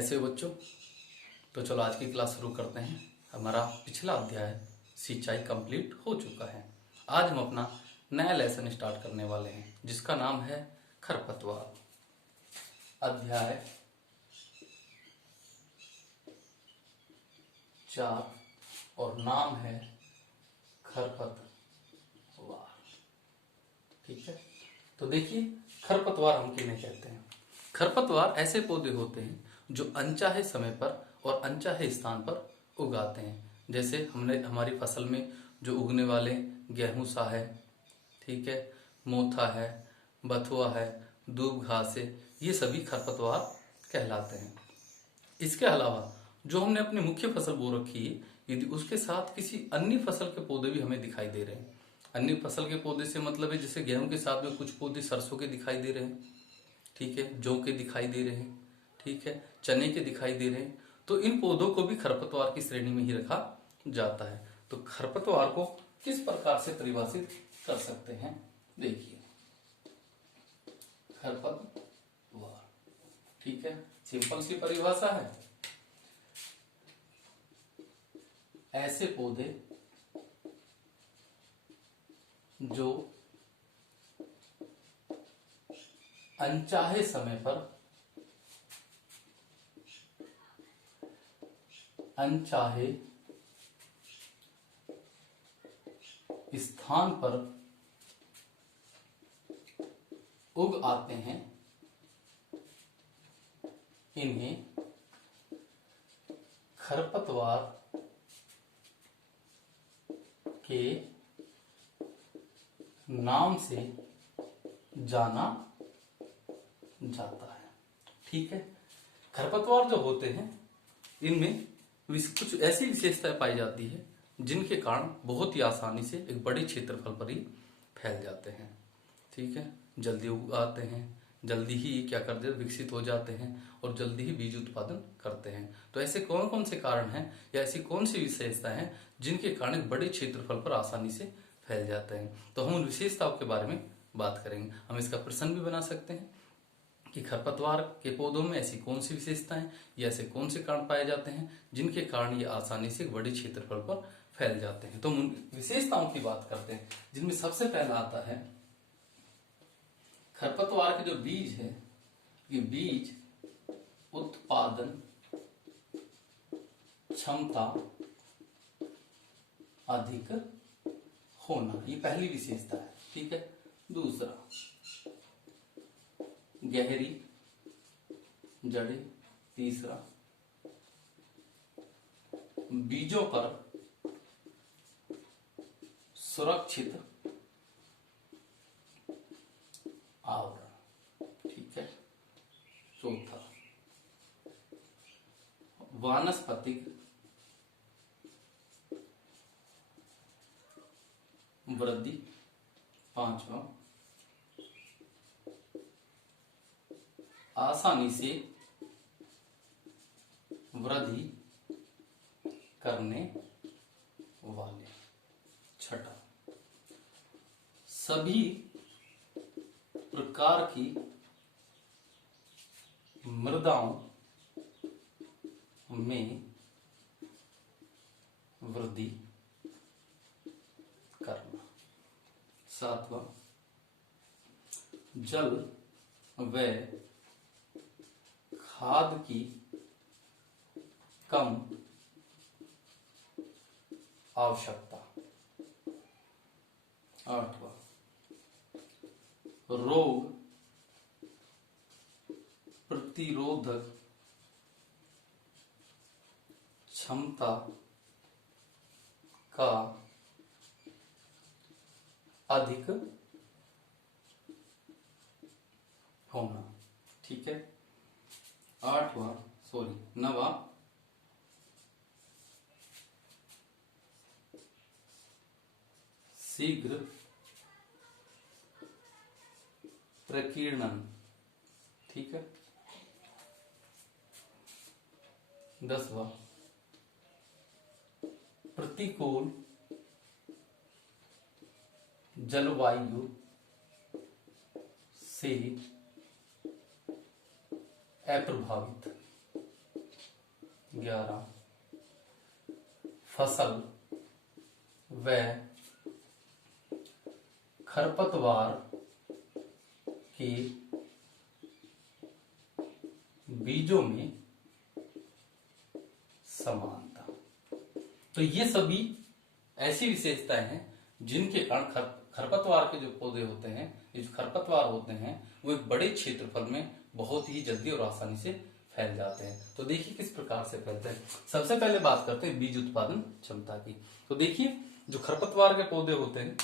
कैसे हो बच्चों। तो चलो आज की क्लास शुरू करते हैं। हमारा पिछला अध्याय सिंचाई कंप्लीट हो चुका है। आज हम अपना नया लेसन स्टार्ट करने वाले हैं जिसका नाम है खरपतवार। अध्याय 4 और नाम है खरपतवार। ठीक है, तो देखिए खरपतवार हम किन्हें कहते हैं। खरपतवार ऐसे पौधे होते हैं जो अनचाहे समय पर और अनचाहे स्थान पर उगाते हैं। जैसे हमने हमारी फसल में जो उगने वाले गेहूं सा है, ठीक है, मोथा है, बथुआ है, दूब घास है, ये सभी खरपतवार कहलाते हैं। इसके अलावा जो हमने अपनी मुख्य फसल बो रखी है, यदि उसके साथ किसी अन्य फसल के पौधे भी हमें दिखाई दे रहे हैं, अन्य फसल के पौधे से मतलब है जैसे गेहूं के साथ में कुछ पौधे सरसों के दिखाई दे रहे हैं, ठीक है, जौ के दिखाई दे रहे हैं, ठीक है, चने के दिखाई दे रहे हैं, तो इन पौधों को भी खरपतवार की श्रेणी में ही रखा जाता है। तो खरपतवार को किस प्रकार से परिभाषित कर सकते हैं, देखिए खरपतवार, ठीक है, सिंपल सी परिभाषा है। ऐसे पौधे जो अनचाहे समय पर अनचाहे स्थान पर उग आते हैं, इन्हें खरपतवार के नाम से जाना जाता है। ठीक है, खरपतवार जो होते हैं इनमें कुछ ऐसी विशेषताएं पाई जाती है जिनके कारण बहुत ही आसानी से एक बड़े क्षेत्रफल पर ही फैल जाते हैं। ठीक है, जल्दी उगाते हैं, जल्दी ही क्या करते हैं, विकसित हो जाते हैं और जल्दी ही बीज उत्पादन करते हैं। तो ऐसे कौन कौन से कारण हैं या ऐसी कौन सी विशेषताएं हैं जिनके कारण एक बड़े क्षेत्रफल पर आसानी से फैल जाते हैं, तो हम उन विशेषताओं के बारे में बात करेंगे। हम इसका प्रश्न भी बना सकते हैं कि खरपतवार के पौधों में ऐसी कौन सी विशेषताएं या ऐसे कौन से कारण पाए जाते हैं जिनके कारण ये आसानी से बड़े क्षेत्रफल पर फैल जाते हैं। तो हम उन विशेषताओं की बात करते हैं जिनमें सबसे पहला आता है खरपतवार के जो बीज है, ये बीज उत्पादन क्षमता अधिक होना, ये पहली विशेषता है। ठीक है, दूसरा गहरी जड़ें, तीसरा बीजों पर सुरक्षित आवरण, ठीक है, चौथा वानस्पतिक वृद्धि, पांचवा आसानी से वृद्धि करने वाले, छठा सभी प्रकार की मृदाओं में वृद्धि करना, सातवां जल व खाद की कम आवश्यकता, आठवां रोग प्रतिरोधक क्षमता का अधिक होना। ठीक है, नवा शीघ्र प्रकीर्णन, ठीक है, 10वां प्रतिकूल जलवायु से अप्रभावित, 11 फसल व खरपतवार के बीजों में समानता। तो ये सभी ऐसी विशेषताएं हैं जिनके कारण खरपतवार के जो पौधे होते हैं, ये जो खरपतवार होते हैं, वो एक बड़े क्षेत्रफल में बहुत ही जल्दी और आसानी से फैल जाते हैं। तो देखिए किस प्रकार से फैलते हैं। सबसे पहले बात करते हैं बीज उत्पादन क्षमता की। तो देखिए जो खरपतवार के पौधे होते हैं,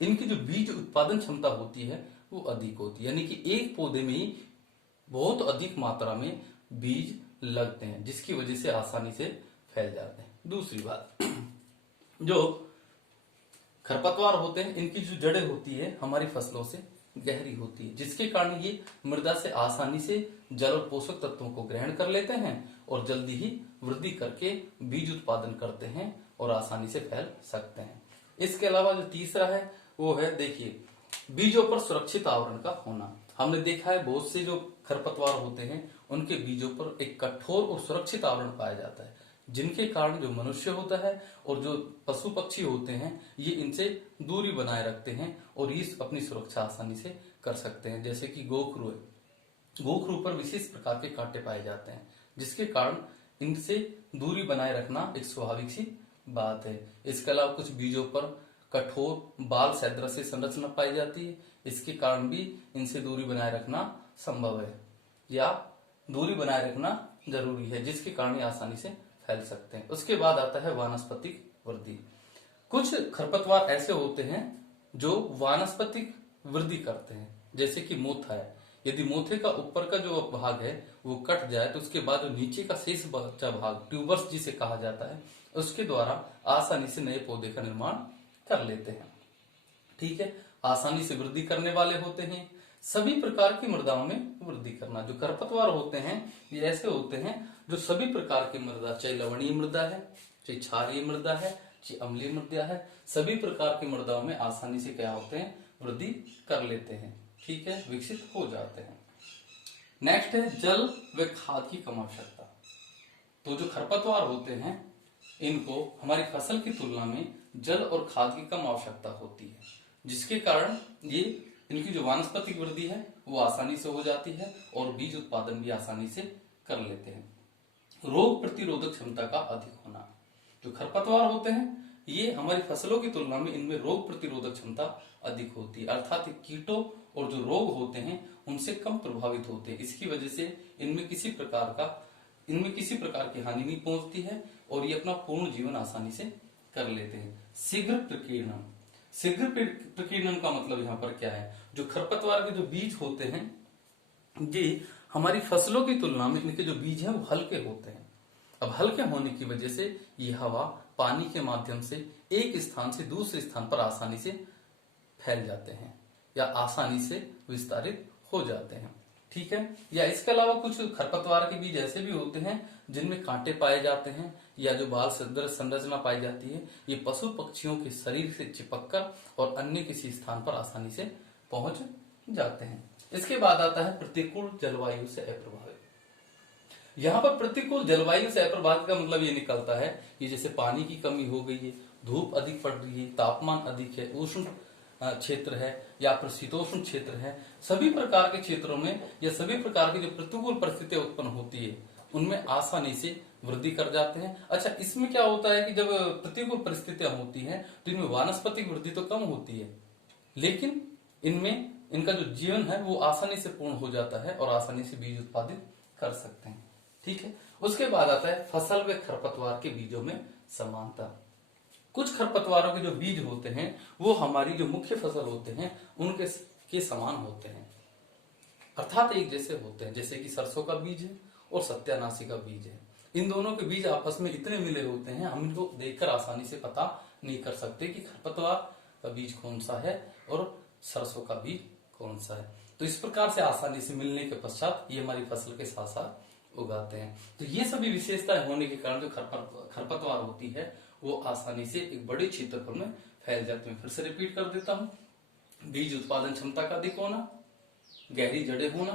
इनकी जो बीज उत्पादन क्षमता होती है वो अधिक होती है, यानी कि एक पौधे में ही बहुत अधिक मात्रा में बीज लगते हैं, जिसकी वजह से आसानी से फैल जाते हैं। दूसरी बात, जो खरपतवार होते हैं, इनकी जो जड़ें होती है हमारी फसलों से गहरी होती है, जिसके कारण ये मृदा से आसानी से जल और पोषक तत्वों को ग्रहण कर लेते हैं और जल्दी ही वृद्धि करके बीज उत्पादन करते हैं और आसानी से फैल सकते हैं। इसके अलावा जो तीसरा है वो है, देखिए, बीजों पर सुरक्षित आवरण का होना। हमने देखा है बहुत से जो खरपतवार होते हैं उनके बीजों पर एक कठोर और सुरक्षित आवरण पाया जाता है, जिनके कारण जो मनुष्य होता है और जो पशु पक्षी होते हैं ये इनसे दूरी बनाए रखते हैं और ये अपनी सुरक्षा आसानी से कर सकते हैं। जैसे कि गोखरू है, गोखरू पर विशेष प्रकार के कांटे पाए जाते हैं, जिसके कारण इनसे दूरी बनाए रखना एक स्वाभाविक सी बात है। इसके अलावा कुछ बीजों पर कठोर बाल सदृश संरचना पाई जाती है, इसके कारण भी इनसे दूरी बनाए रखना संभव है या दूरी बनाए रखना जरूरी है, जिसके कारण ये आसानी से फैल सकते हैं। उसके बाद आता है वानस्पतिक वृद्धि। कुछ खरपतवार ऐसे होते हैं जो वानस्पतिक वृद्धि करते हैं, जैसे कि मोथा है। यदि मोथे का ऊपर का जो भाग है वो कट जाए तो उसके बाद जो नीचे का शेष बचा भाग, ट्यूबर्स जिसे कहा जाता है, उसके द्वारा आसानी से नए पौधे का निर्माण कर लेते हैं। ठीक है, आसानी से वृद्धि करने वाले होते हैं। सभी प्रकार की मृदाओं में वृद्धि करना। जो खरपतवार होते हैं ये ऐसे होते हैं जो सभी प्रकार की मृदा, चाहे लवणीय मृदा है, चाहे क्षारीय मृदा है, चाहे अम्लीय मृदा है, सभी प्रकार की मृदाओं में आसानी से क्या होते हैं, वृद्धि कर लेते हैं। ठीक है, विकसित हो जाते हैं। नेक्स्ट है जल व खाद की कम आवश्यकता। तो जो खरपतवार होते हैं इनको हमारी फसल की तुलना में जल और खाद की कम आवश्यकता होती है, जिसके कारण ये इनकी जो वानस्पतिक वृद्धि है वो आसानी से हो जाती है और बीज उत्पादन भी आसानी से कर लेते हैं। रोग प्रतिरोधक क्षमता का अधिक होना। जो खरपतवार होते हैं ये हमारी फसलों की तुलना में इनमें रोग प्रतिरोधक क्षमता अधिक होती है, अर्थात कीटों और जो रोग होते हैं उनसे कम प्रभावित होते हैं। इसकी वजह से इनमें किसी प्रकार की हानि नहीं पहुंचती है और ये अपना पूर्ण जीवन आसानी से कर लेते हैं। शीघ्र प्रकीर्णन। शीघ्र प्रकीर्णन का मतलब यहाँ पर क्या है, जो खरपतवार के जो बीज होते हैं ये हमारी फसलों की तुलना में इनके जो बीज हैं वो हल्के होते हैं। अब हल्के होने की वजह से ये हवा पानी के माध्यम से एक स्थान से दूसरे स्थान पर आसानी से फैल जाते हैं या आसानी से विस्तारित हो जाते हैं। ठीक है, या इसके अलावा कुछ खरपतवार के बीज ऐसे भी होते हैं जिनमें कांटे पाए जाते हैं या जो बाल सदृश संरचना पाई जाती है, ये पशु पक्षियों के शरीर से चिपककर और अन्य किसी स्थान पर आसानी से पहुंच जाते हैं। इसके बाद आता है प्रतिकूल जलवायु से अप्रभावित। यहाँ पर प्रतिकूल जलवायु से अप्रभावित का मतलब ये निकलता है कि जैसे पानी की कमी हो गई है, धूप अधिक पड़ रही है, तापमान अधिक है, उष्ण क्षेत्र है या फिर शीतोष्ण क्षेत्र है, सभी प्रकार के क्षेत्रों में या सभी प्रकार की जो प्रतिकूल परिस्थितियां उत्पन्न होती है उनमें आसानी से वृद्धि कर जाते हैं। अच्छा, इसमें क्या होता है कि जब प्रतिकूल परिस्थितियां होती हैं तो इनमें वानस्पतिक वृद्धि तो कम होती है, लेकिन इनमें इनका जो जीवन है वो आसानी से पूर्ण हो जाता है और आसानी से बीज उत्पादित कर सकते हैं। ठीक है, उसके बाद आता है फसल व खरपतवार के बीजों में समानता। कुछ खरपतवारों के जो बीज होते हैं वो हमारी जो मुख्य फसल होते हैं उनके के समान होते हैं, अर्थात एक जैसे होते हैं, जैसे कि सरसों का बीज है और सत्यानाशी का बीज है। इन दोनों के बीज आपस में इतने मिले होते हैं हम इनको देखकर आसानी से पता नहीं कर सकते कि खरपतवार का बीज कौन सा है और सरसों का बीज कौन सा है। तो इस प्रकार से आसानी से मिलने के पश्चात ये हमारी फसल के साथ साथ उगाते हैं। तो ये सभी विशेषताएं होने के कारण जो खरपतवार होती है वो आसानी से एक बड़े क्षेत्रफल में फैल जाते हैं। फिर से रिपीट कर देता हूं, बीज उत्पादन क्षमता का अधिक होना, गहरी जड़ें होना,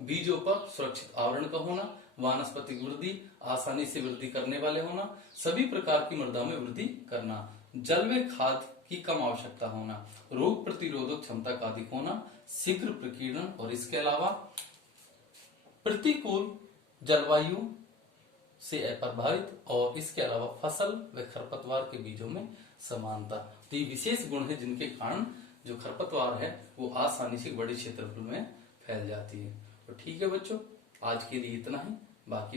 बीजों पर सुरक्षित आवरण का होना, वानस्पतिक वृद्धि, आसानी से वृद्धि करने वाले होना, सभी प्रकार की मृदा में वृद्धि करना, जल व खाद की कम आवश्यकता होना, रोग प्रतिरोधक क्षमता का अधिक होना, शीघ्र प्रकीर्णन और इसके अलावा प्रतिकूल जलवायु से अप्रभावित और इसके अलावा फसल व खरपतवार के बीजों में समानता। तो ये विशेष गुण है जिनके कारण जो खरपतवार है वो आसानी से बड़े क्षेत्रफल में फैल जाती है। तो ठीक है बच्चों, आज के लिए इतना ही, बाकी